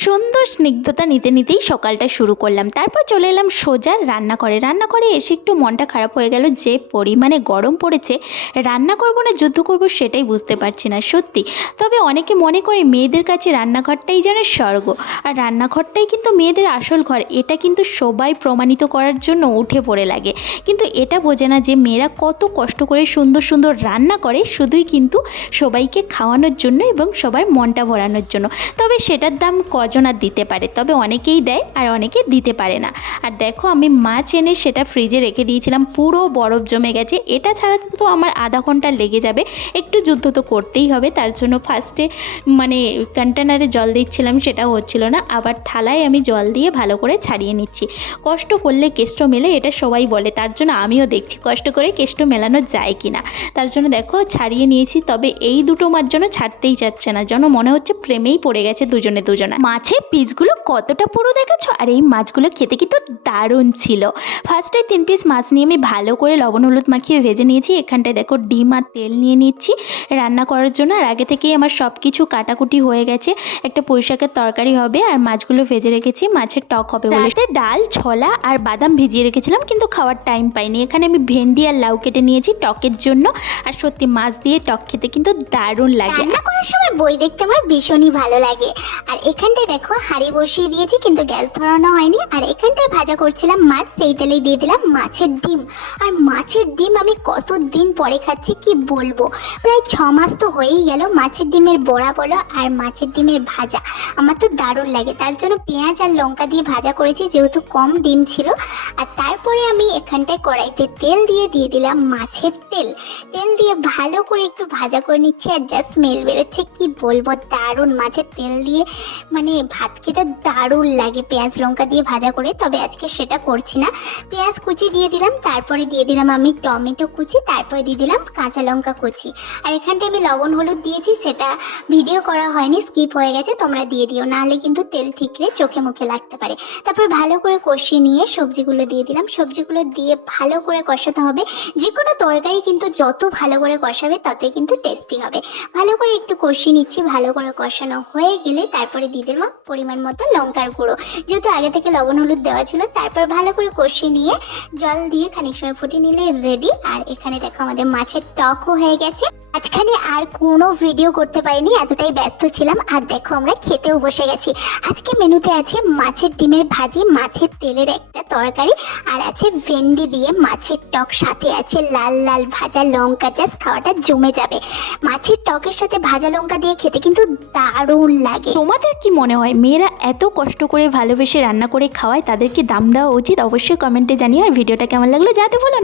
সুন্দর স্নিগ্ধতা নিতে নিতেই সকালটা শুরু করলাম। তারপর চলে এলাম সোজা রান্নাঘরে। রান্নাঘরে এসে একটু মনটা খারাপ হয়ে গেল যে পরিমাণে গরম পড়েছে। রান্না করব না, যুদ্ধ করব সেটাই বুঝতে পারছি না, সত্যি। তবে অনেকে মনে করে মেয়েদের কাছে রান্নাঘরটাই যেন স্বর্গ। আর রান্নাঘরটাই কিন্তু মেয়েদের আসল ঘর। এটা কিন্তু সবাই প্রমাণিত করার জন্য উঠে পড়ে লাগে। কিন্তু এটা বোঝে না যে মেয়েরা কত কষ্ট করে সুন্দর সুন্দর রান্না করে, শুধুই কিন্তু সবাইকে খাওয়ানোর জন্য এবং সবার মনটা ভরানোর জন্য। তবে সেটার দাম কজন আর দিতে পারে, তবে অনেকেই দেয় আর অনেকে দিতে পারে না। আর দেখো, আমি মাছ এনে সেটা ফ্রিজে রেখে দিয়েছিলাম, পুরো বরফ জমে গেছে। এটা ছাড়া তো আমার আধা ঘণ্টা লেগে যাবে, একটু যুদ্ধ তো করতেই হবে, তার জন্য ফার্স্টে মানে কন্টেনারে জল দিচ্ছিলাম, সেটা হচ্ছিল না। আবার থালায় আমি জল দিয়ে ভালো করে ছাড়িয়ে নিচ্ছি। কষ্ট করলে কেষ্ট মেলে, এটা সবাই বলে, তার জন্য আমিও দেখছি কষ্ট করে কেষ্ট মেলানো যায় কি না তার জন্য দেখো, ছাড়িয়ে নিয়েছি, তবে এই দুটো মাছ যেন ছাড়তেই যাচ্ছে না, যেন মনে হচ্ছে প্রেমেই পড়ে গেছে দুজনে দুজনা। মাছের পিসগুলো কতটা পুরো দেখেছ? আর এই মাছগুলো খেতে কিন্তু দারুণ ছিল। ফার্স্টে তিন পিস মাছ নিয়ে আমি ভালো করে লবণ হলুদ মাখিয়ে ভেজে নিয়েছি। এখানটায় দেখো ডিম আর তেল নিয়ে নিচ্ছি রান্না করার জন্য। আর আগে থেকেই আমার সব কিছু কাটাকুটি হয়ে গেছে। একটা পুঁইশাকের তরকারি হবে আর মাছগুলো ভেজে রেখেছি। মাছের টক হবে বলে। ডাল, ছোলা আর বাদাম ভিজিয়ে রেখেছিলাম কিন্তু খাওয়ার টাইম পাইনি। এখানে আমি ভেন্ডি আর লাউ কেটে নিয়েছি টকের জন্য। আর সত্যি মাছ দিয়ে টক খেতে কিন্তু দারুণ লাগে। রান্না করার সময় বই দেখতে আমার ভীষণই ভালো লাগে। আর এখানটায় দেখো, হাঁড়ি বসিয়ে দিয়েছি, কিন্তু গ্যাস ধরানো হয়নি। আর এখানটায় ভাজা করছিলাম মাছ, সেই তেলেই দিয়ে দিলাম মাছের ডিম। আর মাছের ডিম আমি কত দিন পরে খাচ্ছি, কি বলব? প্রায় ছ মাস তো হয়েই গেল মাছের ডিমের বড়া বলো আর মাছের ডিমের ভাজা। আমার তো দারুণ লাগে। তার জন্য পেঁয়াজ আর লঙ্কা দিয়ে ভাজা করেছি, যেহেতু কম ডিম ছিল। আর তারপরে আমি এখানটায় কড়াইতে তেল দিয়ে দিয়ে দিলাম মাছের তেল। তেল দিয়ে ভালো করে একটু ভাজা করে নিচ্ছি আর যা স্মেল বেরোচ্ছে, কি বলব? দারুণ মাছের তেল দিয়ে মানে ভাত খেতে দারুণ লাগে। পেঁয়াজ লঙ্কা দিয়ে ভাজা করে, তবে আজকে সেটা করছি না। পেঁয়াজ কুচি দিয়ে দিলাম, তারপরে দিয়ে দিলাম আমি টমেটো কুচি, তারপরে দিয়ে দিলাম কাঁচা লঙ্কা কুচি। আর এখানটায় আমি লবণ হলুদ দিয়েছি, সেটা ভিডিও করা হয়নি স্কিপ হয়ে গেছে, তোমরা দিয়ে দিও, নাহলে কিন্তু তেল ঠিকরে চোখে মুখে লাগতে পারে। তারপর ভালো করে কষিয়ে নিয়ে সবজিগুলো দিয়ে দিলাম। সবজিগুলো দিয়ে ভালো করে কষাতে হবে যে কোনো তরকারি কিন্তু যত ভালো করে কষাবে ততই কিন্তু টেস্টি হবে। একটু কষিয়ে নিচ্ছি, ভালো করে কষানো হয়ে গেলে তারপরে দিয়ে দিলাম পরিমাণ মতো লঙ্কার গুঁড়ো। যেহেতু আগে থেকে লবণ হলুদ দেওয়া ছিল, তারপর ভালো করে কষিয়ে নিয়ে জল দিয়ে খানিক সময় ফুটিয়ে নিলে রেডি আর এখানে দেখো আমাদের মাছের টকও হয়ে গেছে। আজখানে আর কোনো ভিডিও করতে পারিনি, এতটাই ব্যস্ত ছিলাম। আর দেখো আমরা খেতেও বসে গেছি। আজকে মেনুতে আছে মাছের ডিমের ভাজি, মাছের তেলের একটা তরকারি, আর আছে ভেন্ডি দিয়ে মাছের টক। সাথে আছে লাল লাল ভাজা লঙ্কা জাস্ট, খাওয়াটা জমে যাবে। মাছের টকের সাথে ভাজা লঙ্কা দিয়ে খেতে কিন্তু দারুণ লাগে। তোমাদের কি মনে হয়, মেয়েরা এত কষ্ট করে ভালোবেসে রান্না করে খাওয়ায় তাদেরকে দাম দেওয়া উচিত? অবশ্যই কমেন্টে জানিয়ে আর ভিডিওটা কেমন লাগল যাতে বলো